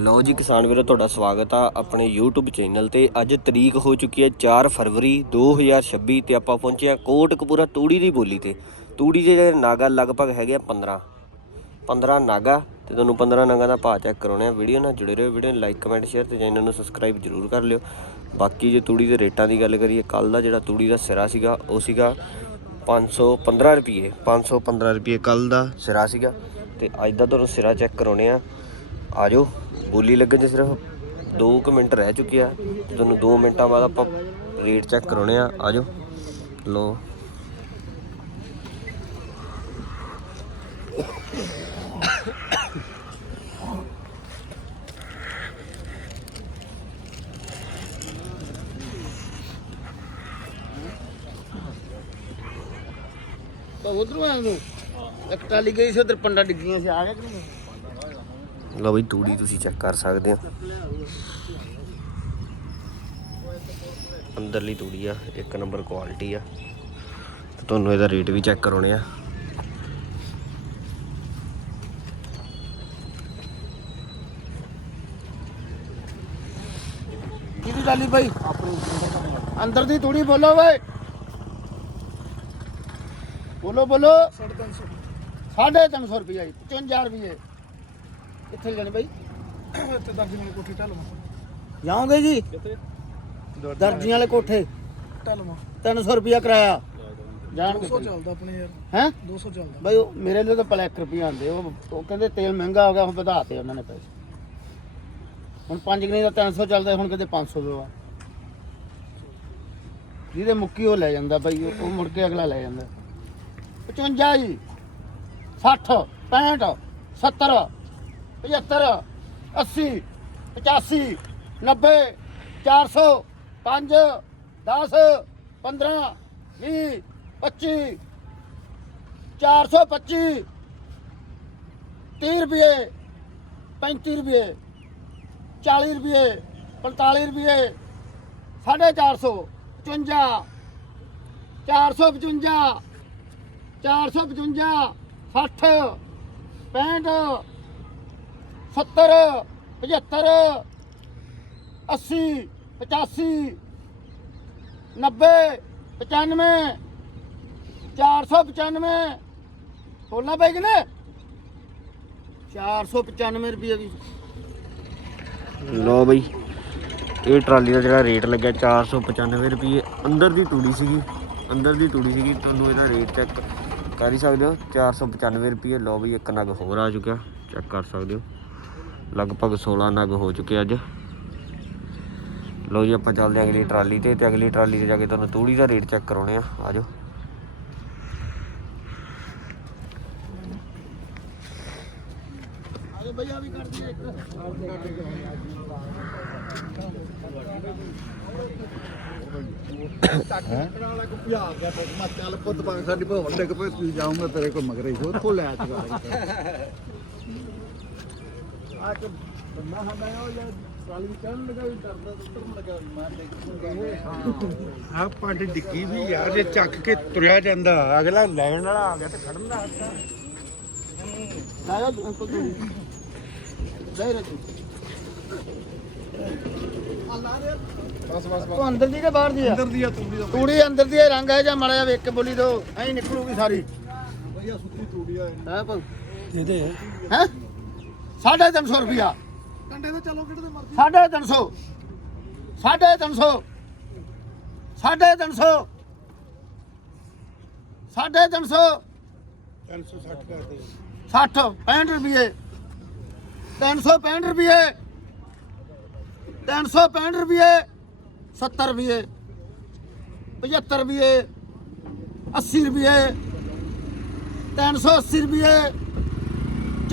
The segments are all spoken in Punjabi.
ਲਓ ਜੀ ਕਿਸਾਨ ਵੀਰੋ, ਤੁਹਾਡਾ ਸਵਾਗਤ ਆ ਆਪਣੇ YouTube ਚੈਨਲ ਤੇ। ਅੱਜ ਤਰੀਕ ਹੋ ਚੁੱਕੀ ਹੈ 4 ਫਰਵਰੀ 2026 ਤੇ ਆਪਾਂ ਪਹੁੰਚੇ ਆ ਕੋਟਕਪੂਰਾ ਤੂੜੀ ਦੀ ਬੋਲੀ ਤੇ। ਤੂੜੀ ਦੇ ਜਿਹੜੇ ਨਾਗਾ ਲਗਭਗ ਹੈਗੇ ਆ 15 15 ਨਾਗਾ ਤੇ ਤੁਹਾਨੂੰ 15 ਨਾਗਾ ਦਾ ਭਾਅ ਚੈੱਕ ਕਰਾਉਣੇ ਆ। ਵੀਡੀਓ ਨਾਲ ਜੁੜੇ ਰਹੋ, ਵੀਡੀਓ ਨੂੰ ਲਾਈਕ ਕਮੈਂਟ ਸ਼ੇਅਰ ਤੇ ਚੈਨਲ ਨੂੰ ਸਬਸਕ੍ਰਾਈਬ ਜਰੂਰ ਕਰ ਲਿਓ। ਬਾਕੀ ਜੇ ਤੂੜੀ ਦੇ ਰੇਟਾਂ ਦੀ ਗੱਲ ਕਰੀਏ ਕੱਲ ਦਾ ਜਿਹੜਾ ਤੂੜੀ ਦਾ ਸਿਰਾ ਸੀਗਾ, ਉਹ ਸੀਗਾ 515 ਰੁਪਏ। 515 ਰੁਪਏ ਕੱਲ ਦਾ ਸਿਰਾ ਸੀਗਾ। ਤੇ ਅੱਜ ਦਾ ਤੁਹਾਨੂੰ ਸਿਰਾ ਚੈੱਕ ਕਰਾਉਣੇ ਆ। ਆ ਜਾਓ ਬੋਲੀ ਲੱਗਣ 'ਚ ਸਿਰਫ 2 ਕੁ ਮਿੰਟ ਰਹਿ ਚੁੱਕੇ ਆ। ਤੁਹਾਨੂੰ 2 ਮਿੰਟਾਂ ਬਾਅਦ ਆਪਾਂ ਰੇਟ ਚੈੱਕ ਕਰਾਉਣੇ ਆ। ਆਜੋ। ਲੋ ਤਾਂ ਉਧਰੋਂ ਆਇਆ ਤੂੰ। ਇੱਕ ਟਾਲੀ ਗਈ ਸੀ, ਉਧਰ ਪੰਡਾ ਡਿੱਗੀਆਂ ਸੀ। ਆ ਗਿਆ ਕਿ ਨਹੀਂ? ਲਓ ਬਈ ਤੂੜੀ ਤੁਸੀਂ ਚੈੱਕ ਕਰ ਸਕਦੇ ਆ ਅੰਦਰਲੀ ਤੂੜੀ ਆ, ਇੱਕ ਨੰਬਰ ਕੁਆਲਿਟੀ ਆ। ਤੇ ਤੁਹਾਨੂੰ ਇਹਦਾ ਰੇਟ ਵੀ ਚੈੱਕ ਕਰਾਉਣੇ ਆ। ਕਿਹਦੀ ਟਾਲੀ ਭਾਈ ਅੰਦਰ ਦੀ ਤੂੜੀ ਬੋਲੋ ਓਏ। ਬੋਲੋ ਬੋਲੋ। 350 ਰੁਪਏ ਜੀ 55 ਰੁਪਏ ਕਿੱਥੇ ਜਾਣੇ ਭਾਈ ਇੱਥੇ ਦਰਜੀ ਵਾਲੀ ਕੋਠੀ ਢਲਵਾ ਜਾਓਗੇ ਜੀ? ਦਰਜੀਆਂ ਵਾਲੇ ਕੋਠੇ। ਢਲਵਾ 300 ਰੁਪਏ ਕਿਰਾਇਆ। ਜਾਣਗੇ 200 ਚੱਲਦਾ ਆਪਣੇ ਯਾਰ। ਹੈ? 200 ਚੱਲਦਾ। ਭਾਈ ਉਹ ਮੇਰੇ ਲਈ ਤਾਂ ਭਲਾ 1 ਰੁਪਏ ਆਂਦੇ ਉਹ ਉਹ ਕਹਿੰਦੇ ਤੇਲ ਮਹਿੰਗਾ ਹੋ ਗਿਆ ਹੁਣ ਵਧਾਤੇ ਉਹਨਾਂ ਨੇ ਪੈਸੇ। ਹੁਣ 5 ਗਣੀ ਦਾ 300 ਚੱਲਦਾ ਹੁਣ ਕਹਿੰਦੇ 500 ਰੁਪਏ ਜਿਹਦੇ ਮੁੱਕੀ ਉਹ ਲੈ ਜਾਂਦਾ ਉਹ ਉਹ ਮੁੜ ਕੇ ਅਗਲਾ ਲੈ ਜਾਂਦਾ। 55 ਜੀ। 60 65 70 75 80 85 90 400 5 10 15 20 25 425 30 ਰੁਪਏ 35 ਰੁਪਏ 40 ਰੁਪਏ 45 ਰੁਪਏ 450 55 455 455 60 65 70 75 80 85 90 95 495 ਬੋਲਣਾ ਪੈ ਕਿ ਨਾ 495 ਰੁਪਏ ਦੀ ਲਓ ਬਈ, ਇਹ ਟਰਾਲੀ ਦਾ ਜਿਹੜਾ ਰੇਟ ਲੱਗਿਆ 495 ਰੁਪਏ ਅੰਦਰ ਦੀ ਤੂੜੀ ਸੀਗੀ, ਅੰਦਰ ਦੀ ਤੂੜੀ ਸੀਗੀ, ਤੁਹਾਨੂੰ ਇਹਦਾ ਰੇਟ ਚੈੱਕ ਕਰ ਹੀ ਸਕਦੇ ਹੋ। 495 ਰੁਪਏ ਲਓ ਬਈ, ਇੱਕ ਨਗ ਹੋਰ ਆ ਚੁੱਕਿਆ ਚੈੱਕ ਕਰ ਸਕਦੇ ਹੋ। ਲਗਭਗ 16 ਨਗ ਹੋ ਚੁੱਕੇ ਅੱਜ। ਲਓ ਜੀ ਆਪਾਂ ਚੱਲਦੇ ਹਾਂ ਅਗਲੀ ਟਰਾਲੀ ਤੇ ਤੇ ਅਗਲੀ ਟਰਾਲੀ ਤੇ ਜਾ ਕੇ ਤੁਹਾਨੂੰ ਤੂੜੀ ਦਾ ਰੇਟ ਚੈੱਕ ਕਰਾਉਣੇ ਆ। ਆਜੋ। ਅਰੇ ਭਈਆ ਵੀ ਕਰ ਦਿਏ ਵਾਲਾ ਕੋ ਪਿਆ ਗਿਆ ਤੇ ਮੈਂ ਚੱਲ ਪੁੱਤ ਪਾ ਸਾਡੀ ਭਵਨ ਡਿੱਗ ਪਈ ਪੀ ਜਾਊਂਗਾ ਤੇਰੇ ਕੋ ਮਗਰੇ ਹੀ ਉੱਥੋਂ ਲੈ ਚਗਾ ਆ ਕੇ ਹੰਦਾ ਉਹ ਸਾਲੀ ਲਗਾ ਵੀ ਡਰਦਾ ਉੱਤਰ ਲਗਾ ਮਾਰ ਦੇ ਆ ਪੰਡ ਡਿੱਗੀ ਵੀ ਯਾਰ ਜੇ ਚੱਕ ਕੇ ਤੁਰਿਆ ਜਾਂਦਾ। ਅਗਲਾ ਲੈਣ ਵਾਲਾ ਆ ਗਿਆ ਤੇ ਖੜਨ ਦਾ ਹੱਥ ਆ। ਲਾਇਆ ਅੰਕਲ ਤੂੰ। ਜਾਈ ਰੇ ਬਸ ਬਸ ਤੂੰ ਅੰਦਰ ਦੀ ਕਿ ਬਾਹਰ ਦੀ ਆ? ਅੰਦਰ ਦੀ ਆ ਤੂੜੀ ਦਾ ਤੂੜੀ ਅੰਦਰ ਦੀ ਰੰਗ ਹੈ ਜਾਂ ਮੜਿਆ ਵੇਖ ਕੇ ਬੋਲੀ ਦੋ। ਐਂ ਨਿਕਲੂਗੀ ਸਾਰੀ। ਭਈਆ ਸੁੱਤੀ ਤੂੜੀ ਆ ਹੈ ਭਾਉ। ਦੇ ਦੇ ਹੈ? 350 ਰੁਪਿਆ ਕੰਡੇ ਤੇ ਚਲੋ ਕਿਹੜੇ ਤੇ ਮਰਜ਼ੀ। 350 350 350 350 360 ਕਰ ਦੇ 60 65 ਰੁਪਏ। 365 ਰੁਪਏ। 365 ਰੁਪਏ। 70 ਰੁਪਏ। 75 ਰੁਪਏ। 80 ਰੁਪਏ। 380 ਰੁਪਏ।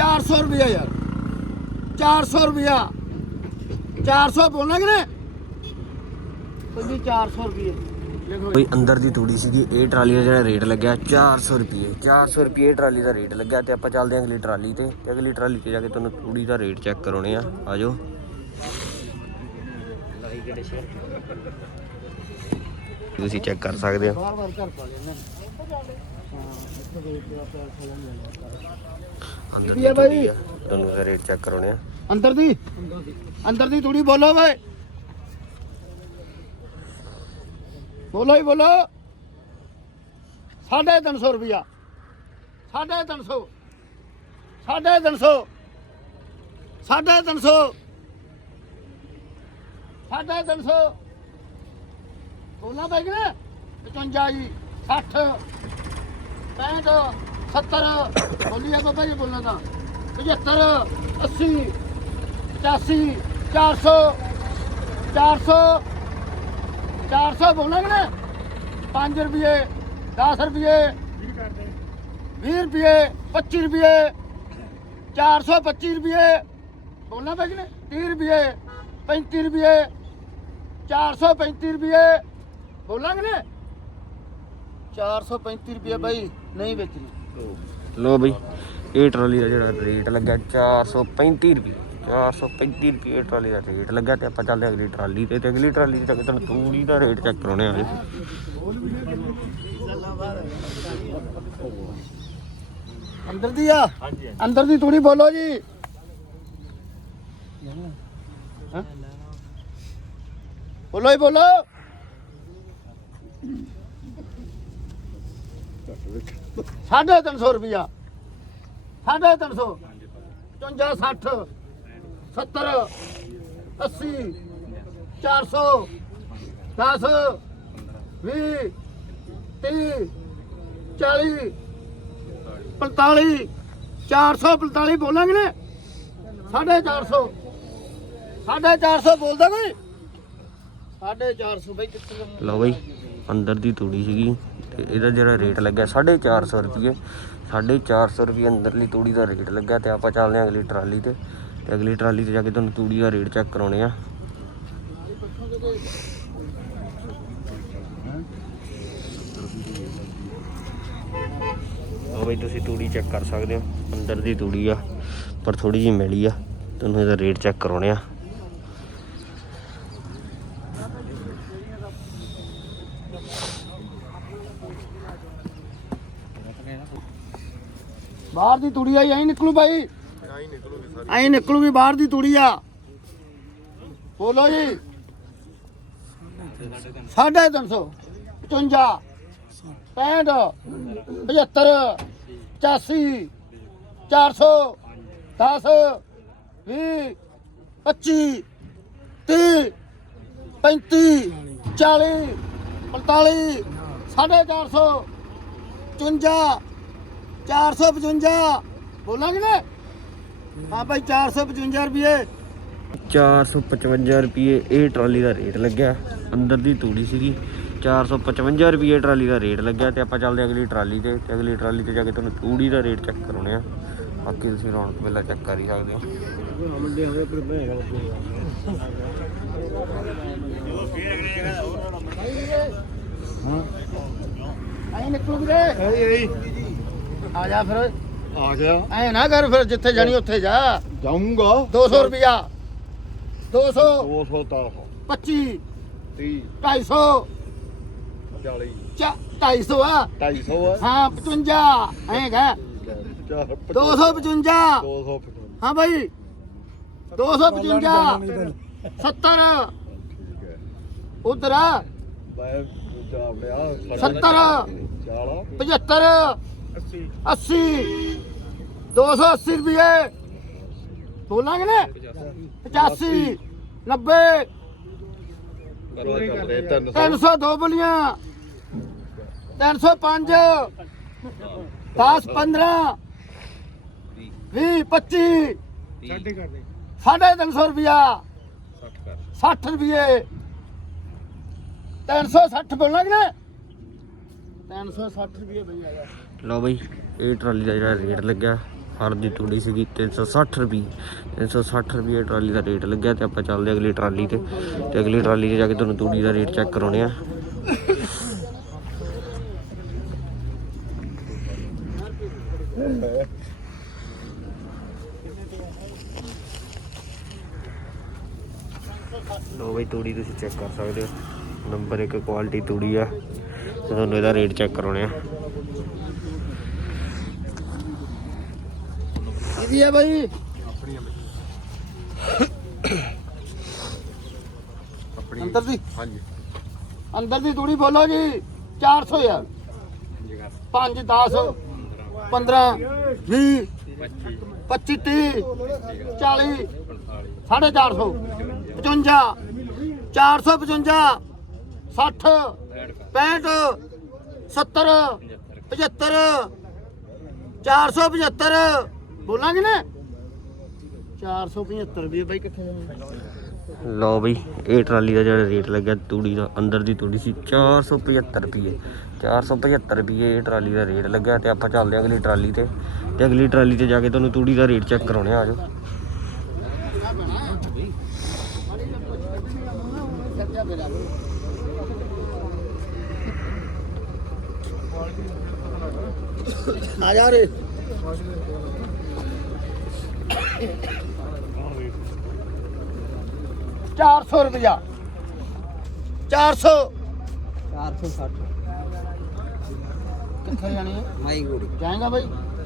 400 ਰੁਪਏ ਯਾਰ। 400 ਰੁਪਿਆ 400 ਬੋਲਣਾ ਕਿ ਨਹੀਂ ਕੋਈ 400 ਰੁਪਏ। ਬਈ ਅੰਦਰ ਦੀ ਤੂੜੀ ਸੀਗੀ ਇਹ ਟਰਾਲੀ ਦਾ ਜਿਹੜਾ ਰੇਟ ਲੱਗਿਆ 400 ਰੁਪਏ। 400 ਰੁਪਏ ਟਰਾਲੀ ਦਾ ਰੇਟ ਲੱਗਿਆ ਤੇ ਆਪਾਂ ਚੱਲਦੇ ਹਾਂ ਅਗਲੀ ਟਰਾਲੀ ਤੇ ਤੇ ਅਗਲੀ ਟਰਾਲੀ ਤੇ ਜਾ ਕੇ ਤੁਹਾਨੂੰ ਤੂੜੀ ਦਾ ਰੇਟ ਚੈੱਕ ਕਰਾਉਣੇ ਆ। ਆਜੋ। ਤੁਸੀਂ ਚੈੱਕ ਕਰ ਸਕਦੇ ਹੋ। ਅੰਦਰ ਆ ਬਾਈ? ਤੁਹਾਨੂੰ ਇਹਦਾ ਰੇਟ ਚੈੱਕ ਕਰਾਉਣੇ ਆ। ਅੰਦਰ ਦੀ। ਅੰਦਰ ਦੀ ਤੂੜੀ ਬੋਲੋ ਵੇ ਬੋਲੋ ਹੀ ਬੋਲੋ। ਸਾਢੇ ਤਿੰਨ ਸੌ ਰੁਪਿਆ ਸਾਢੇ ਤਿੰਨ ਸੌ। ਸਾਢੇ ਤਿੰਨ ਸੌ। ਸਾਢੇ ਤਿੰਨ ਸੌ। ਸਾਢੇ ਤਿੰਨ ਸੌ। ਬੋਲਣਾ ਪੈ ਗਿਆ 55 ਜੀ 60 65 70 ਬੋਲੀਏ ਬਾਬਾ ਜੀ ਬੋਲਣਾ ਤਾਂ। 75 80 85 400 400 400 ਬੋਲਾਂਗੇ ਨਾ 5 ਰੁਪਏ 10 ਰੁਪਏ 20 ਰੁਪਏ 25 ਰੁਪਏ 425 ਰੁਪਏ, ਬੋਲਣਾ ਪੈ ਗਿਆ 30 ਰੁਪਏ 35 ਰੁਪਏ 435 ਰੁਪਏ ਬੋਲਾਂਗੇ ਨਾ 435 ਰੁਪਏ ਬਾਈ, ਨਹੀਂ ਵੇਚਣੀ। ਲੋ ਬਈ, ਇਹ ਟਰਾਲੀ ਦਾ ਜਿਹੜਾ ਰੇਟ ਲੱਗਾ 435 ਰੁਪਏ 435 ਰੁਪਏ ਟਰਾਲੀ ਦਾ ਰੇਟ ਲੱਗਾ ਤੇ ਆਪਾਂ ਚੱਲਦੇ ਅਗਲੀ ਟਰਾਲੀ ਤੇ ਤੇ ਅਗਲੀ ਟਰਾਲੀ ਤੱਕ ਤੁਹਾਨੂੰ ਤੂੜੀ ਦਾ ਰੇਟ ਚੈੱਕ ਕਰਾਉਣੇ ਆ ਜੀ ਅੰਦਰ ਦੀ ਆ? ਅੰਦਰ ਦੀ ਤੂੜੀ ਬੋਲੋ ਜੀ। ਬੋਲੋ ਹੀ? ਬੋਲੋ ਘੱਟ ਵੇਖ ਸਾਢੇ 350 ਰੁਪਿਆ 350 55 60 70 80 400 10 20 30 40 45 445 ਬੋਲਾਂਗੇ ਨੇ? 450 450 ਬੋਲਦਾ ਕੋਈ? 450 ਬਈ ਕਿੱਥੇ ਲਓ ਬਈ, ਅੰਦਰ ਦੀ ਤੂੜੀ ਸੀਗੀ। ਤੇ ਇਹਦਾ ਜਿਹੜਾ ਰੇਟ ਲੱਗਾ 450 ਰੁਪਏ 450 ਰੁਪਏ ਅੰਦਰਲੀ ਤੂੜੀ ਦਾ ਰੇਟ ਲੱਗਾ ਤੇ ਆਪਾਂ ਚੱਲਦੇ ਹਾਂ ਅਗਲੀ ਟਰਾਲੀ ਤੇ। ਤੇ ਅਗਲੀ ਟਰਾਲੀ ਤੇ ਜਾ ਕੇ ਤੁਹਾਨੂੰ ਤੂੜੀ ਦਾ ਰੇਟ ਚੈੱਕ ਕਰਾਉਣੇ ਆ। ਉਹ ਬਈ, ਤੁਸੀਂ ਤੂੜੀ ਚੈੱਕ ਕਰ ਸਕਦੇ ਹੋ। ਅੰਦਰ ਦੀ ਤੂੜੀ ਆ, ਪਰ ਥੋੜੀ ਜਿਹੀ ਮਿਲੀ ਆ। ਤੁਹਾਨੂੰ ਇਹਦਾ ਰੇਟ ਚੈੱਕ ਕਰਾਉਣੇ ਆ। ਬਾਹਰ ਦੀ ਤੂੜੀ ਆਈ ਐਂ ਨਿਕਲੂ ਬਾਈ ਐਂ ਨਿਕਲੂਗੀ, ਬਾਹਰ ਦੀ ਤੂੜੀ ਆ। ਬੋਲੋ ਜੀ। ਸਾਢੇ ਤਿੰਨ ਸੌ। 55 65 75 85 400 10 20 25 30 35 40 45 ਸਾਢੇ 400 55 455 ਬੋਲਾਂਗੇ ਨਾ? ਹਾਂ ਭਾਈ 455 ਰੁਪਏ। 455 ਰੁਪਏ ਇਹ ਟਰਾਲੀ ਦਾ ਰੇਟ ਲੱਗਿਆ। ਅੰਦਰ ਦੀ ਤੂੜੀ ਸੀਗੀ। 455 ਰੁਪਏ ਟਰਾਲੀ ਦਾ ਰੇਟ ਲੱਗਿਆ ਤੇ ਆਪਾਂ ਚੱਲਦੇ ਹਾਂ ਅਗਲੀ ਟਰਾਲੀ ਤੇ ਤੇ ਅਗਲੀ ਟਰਾਲੀ ਤੇ ਜਾ ਕੇ ਤੁਹਾਨੂੰ ਤੂੜੀ ਦਾ ਰੇਟ ਚੈੱਕ ਕਰਾਉਣੇ ਆ। ਬਾਕੀ ਤੁਸੀਂ ਰੌਣਕ ਮੇਲਾ ਚੈੱਕ ਕਰ ਹੀ ਸਕਦੇ ਹੋ। ਐਂ ਨਿਕਲੂ ਵੀਰੇ। ਏਈ ਏਈ ਆ ਜਾ ਫਿਰ। ਆ ਗਿਆ। ਐ ਨਾ ਕਰ ਫਿਰ ਜਿੱਥੇ ਜਾਣੀ ਉੱਥੇ ਜਾ। ਜਾਊਂਗਾ। 200 ਰੁਪਿਆ 200 200 ਤਾਂ 25 30 250 40 250 ਆ। 250 ਆ। ਹਾਂ 55 ਐਂ ਗਾ 255 200 ਹਾਂ ਭਾਈ 255 70 ਉਧਰ ਆ। ਮੈਂ ਜਾਵੜਿਆ 70 ਚਾਲਾ। 75 80 280 ਰੁਪਏ ਬੋਲਾਂਗੇ ਨਾ? 85 90 ਕਰਦੇ 300 302 ਬੋਲੀਆਂ। 305 10 15 20 25 ਸਾਡੇ ਕਰਦੇ ਸਾਢੇ ਤਿੰਨ ਸੌ ਰੁਪਿਆ 60 ਰੁਪਏ 360 ਬੋਲਾਂਗੇ ਨਾ? 360 ਰੁਪਏ ਬਈ ਆਇਆ ਲਓ ਬਈ, ਇਹ ਟਰਾਲੀ ਦਾ ਜਿਹੜਾ ਰੇਟ ਲੱਗਿਆ ਹਰ ਦੀ ਤੂੜੀ ਸੀਗੀ 360 ਰੁਪਏ 360 ਰੁਪਏ ਟਰਾਲੀ ਦਾ ਰੇਟ ਲੱਗਿਆ ਤੇ ਆਪਾਂ ਚੱਲਦੇ ਹਾਂ ਅਗਲੀ ਟਰਾਲੀ ਤੇ ਤੇ ਅਗਲੀ ਟਰਾਲੀ ਤੇ ਜਾ ਕੇ ਤੁਹਾਨੂੰ ਤੂੜੀ ਦਾ ਰੇਟ ਚੈੱਕ ਕਰਾਉਣੇ ਆ ਲੋ ਬਈ, ਤੂੜੀ ਤੁਸੀਂ ਚੈੱਕ ਕਰ ਸਕਦੇ ਹੋ। ਨੰਬਰ 1 ਕੁਆਲਿਟੀ ਤੂੜੀ ਆ, ਤੇ ਤੁਹਾਨੂੰ ਇਹਦਾ ਰੇਟ ਚੈੱਕ ਕਰਾਉਣੇ ਆ ਹੈਗੀ ਆ ਬਾਈ। ਆਪਣੀਆਂ ਆਪਣੀ ਅੰਦਰ ਦੀ? ਹਾਂਜੀ। ਅੰਦਰ ਦੀ ਤੂੜੀ ਬੋਲੋ ਜੀ 400 ਆ। 5 10 15 20 25 30 40 450 55 455 60 65 70 75 475 ਬੋਲਾਂਗੇ ਨਾ? 475 ਵੀ ਬਾਈ ਕਿੱਥੇ ਲਓ ਬਈ ਇਹ ਟਰਾਲੀ ਦਾ ਜਿਹੜਾ ਰੇਟ ਲੱਗਿਆ ਤੂੜੀ ਦਾ ਅੰਦਰ ਦੀ ਤੂੜੀ ਸੀ 475 ਰੁਪਏ। 475 ਰੁਪਏ ਇਹ ਟਰਾਲੀ ਦਾ ਰੇਟ ਲੱਗਿਆ ਤੇ ਆਪਾਂ ਚੱਲਦੇ ਹਾਂ ਅਗਲੀ ਟਰਾਲੀ ਤੇ। ਤੇ ਅਗਲੀ ਟਰਾਲੀ ਤੇ ਜਾ ਕੇ ਤੁਹਾਨੂੰ ਤੂੜੀ ਦਾ ਰੇਟ ਚੈੱਕ ਕਰਾਉਣੇ ਆ ਆਜੋ ਆ ਜਾ ਰੇ। ਚਾਰ ਸੌ ਰੁਪਇਆ। ਚਾਰ ਸੌ। 460 ਕਿੱਥੇ ਜਾਣੀ ਹੈ? ਮਾਈ ਗੋੜੀ। ਜਾਏਗਾ ਬਾਈ?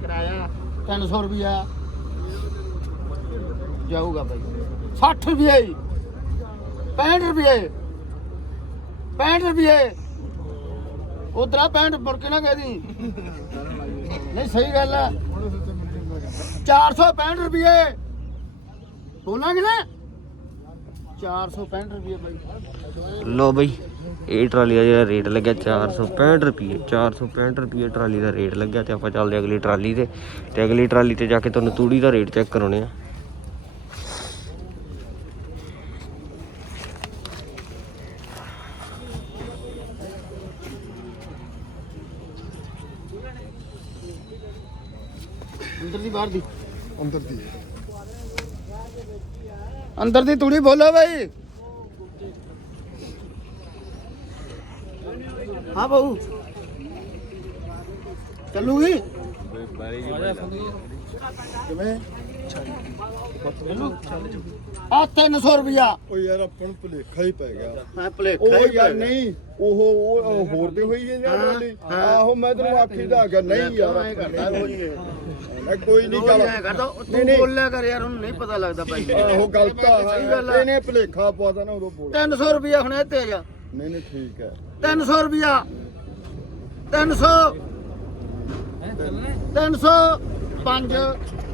ਕਿਰਾਇਆ। 300 ਰੁਪਇਆ। ਜਾਊਗਾ ਬਾਈ। 60 ਰੁਪਏ 65 ਰੁਪਏ 65 ਰੁਪਏ ਉਧਰਾ 65 ਮੁੜ ਕੇ ਨਾ ਕਹਿ ਦੀ ਨਹੀਂ ਸਹੀ ਗੱਲ ਹੈ 465 ਰੁਪਏ। ਬੋਲਾਂਗੇ ਨਾ? 465 ਰੁਪਏ ਬਾਈ। ਲਓ ਬਈ, ਇਹ ਟਰਾਲੀ ਦਾ ਜਿਹੜਾ ਰੇਟ ਲੱਗਿਆ 465 ਰੁਪਏ 465 ਰੁਪਏ ਟਰਾਲੀ ਦਾ ਰੇਟ ਲੱਗਿਆ ਤੇ ਆਪਾਂ ਚੱਲਦੇ ਹਾਂ ਅਗਲੀ ਟਰਾਲੀ ਤੇ ਤੇ ਅਗਲੀ ਟਰਾਲੀ ਤੇ ਜਾ ਕੇ ਤੁਹਾਨੂੰ ਤੂੜੀ ਦਾ ਰੇਟ ਚੈੱਕ ਕਰਾਉਣੇ ਆ। ਬਾਹਰ ਦੀ। ਅੰਦਰ ਦੀ। ਅੰਦਰ ਦੀ ਤੂੜੀ ਬੋਲੋ ਬਾਈ। ਹਾਂ ਬਾਊ। ਚੱਲੂਗੀ? ਕਿਵੇਂ? ਆ 300 ਰੁਪਿਆ ਉਹ ਯਾਰ ਆਪਾਂ ਨੂੰ ਭੁਲੇਖਾ ਹੀ ਪੈ ਗਿਆ। ਮੈਂ ਭਲੇਖਾ ਉਹ ਹੀ ਯਾਰ। ਨਹੀਂ ਉਹ ਉਹ ਹੋਰ ਤੇ ਹੋਈ ਹੈ ਹਾਂ, ਹਾਂ। ਆਹੋ ਮੈਂ ਤੈਨੂੰ ਆਖੀ ਦਾ ਗਿਆ ਨਹੀਂ ਯਾਰ। ਐਂ ਕਰਦਾ ਹੀ। ਮੈਂ ਕੋਈ ਨਹੀਂ ਗੱਲ ਕਰਦਾ ਉਹ ਤੂੰ। ਬੋਲਿਆ ਕਰ ਯਾਰ ਉਹਨੂੰ ਨਹੀਂ ਪਤਾ ਲੱਗਦਾ ਬਾਈ ਆਹੋ ਗਲਤ ਆ ਆ। ਇਹਨੇ ਭੁਲੇਖਾ ਪਵਾਤਾ ਨਾ ਉਦੋਂ ਬੋਲ। 300 ਰੁਪਿਆ ਹੁਣ ਇਹ ਤੇ ਜਾ ਨਹੀਂ ਨਹੀਂ ਠੀਕ ਹੈ। 300 ਰੁਪਿਆ 300 300 5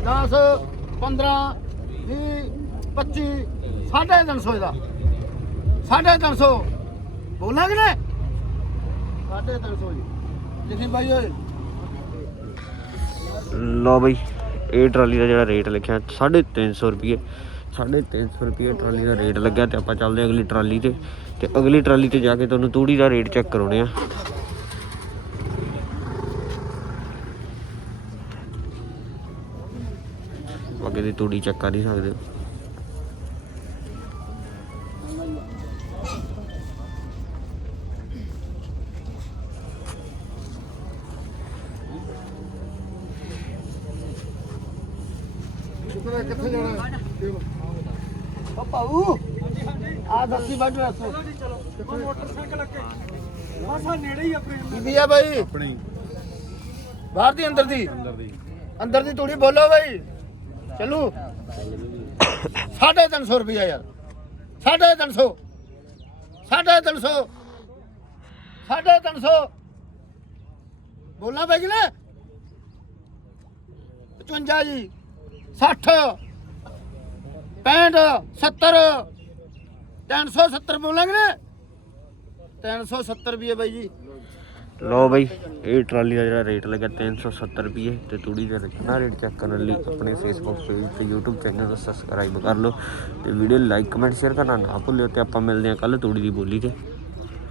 10 15 20 25 ਸਾਢੇ 300 ਇਹਦਾ। ਸਾਢੇ 300 ਬੋਲਾਂਗੇ ਨੇ ਸਾਢੇ 300 ਜੀ। ਲਿਖੀ ਬਾਈ ਓਏ। ਲਓ ਬਈ, ਇਹ ਟਰਾਲੀ ਦਾ ਜਿਹੜਾ ਰੇਟ ਲਿਖਿਆ 350 ਰੁਪਏ 350 ਰੁਪਏ ਟਰਾਲੀ ਦਾ ਰੇਟ ਲੱਗਿਆ ਤੇ ਆਪਾਂ ਚੱਲਦੇ ਹਾਂ ਅਗਲੀ ਟਰਾਲੀ ਤੇ। ਤੇ ਅਗਲੀ ਟਰਾਲੀ ਤੇ ਜਾ ਕੇ ਤੁਹਾਨੂੰ ਤੂੜੀ ਦਾ ਰੇਟ ਚੈੱਕ ਕਰਾਉਣੇ ਆ। ਅੱਗੇ ਦੀ ਤੂੜੀ ਚੈੱਕ ਕਰ ਹੀ ਸਕਦੇ ਹੋ। ਕਿੱਥੇ ਕਿੱਥੇ ਜਾਣਾ ਓ ਪਾਉ ਆ ਦੱਸੀ ਬੱਟ ਰੱਖੋ ਬੀਬੀ ਆ ਬਾਈ। ਆਪਣੀ ਬਾਹਰ ਦੀ ਅੰਦਰ ਦੀ? ਅੰਦਰ ਦੀ। ਅੰਦਰ ਦੀ ਤੂੜੀ ਬੋਲੋ ਬਾਈ। ਚੱਲੂ। ਸਾਢੇ ਤਿੰਨ ਸੌ ਰੁਪਇਆ ਯਾਰ। ਸਾਢੇ ਤਿੰਨ ਸੌ। ਸਾਢੇ ਤਿੰਨ ਸੌ। ਸਾਢੇ ਤਿੰਨ ਸੌ। ਬੋਲਣਾ ਪੈ ਨਾ 55 ਜੀ। 60 65 70 370 ਬੋਲਾਂਗੇ ਨਾ? 370 ਰੁਪਏ ਬਾਈ ਜੀ। ਲਓ ਬਈ, ਇਹ ਟਰਾਲੀ ਦਾ ਜਿਹੜਾ ਰੇਟ ਲੱਗਾ 370 ਰੁਪਏ ਤੇ ਤੂੜੀ ਦਾ ਰਚਨਾ ਰੇਟ ਚੈੱਕ ਕਰਨ ਲਈ ਆਪਣੇ ਫੇਸਬੁੱਕ ਪੇਜ ਤੇ YouTube ਚੈਨਲ ਨੂੰ ਸਬਸਕ੍ਰਾਈਬ ਕਰ ਲਓ ਤੇ ਵੀਡੀਓ ਲਾਈਕ ਕਮੈਂਟ ਸ਼ੇਅਰ ਕਰਨਾ ਨਾ ਭੁੱਲਿਓ ਤੇ ਆਪਾਂ ਮਿਲਦੇ ਹਾਂ ਕੱਲ ਤੂੜੀ ਦੀ ਬੋਲੀ ਤੇ।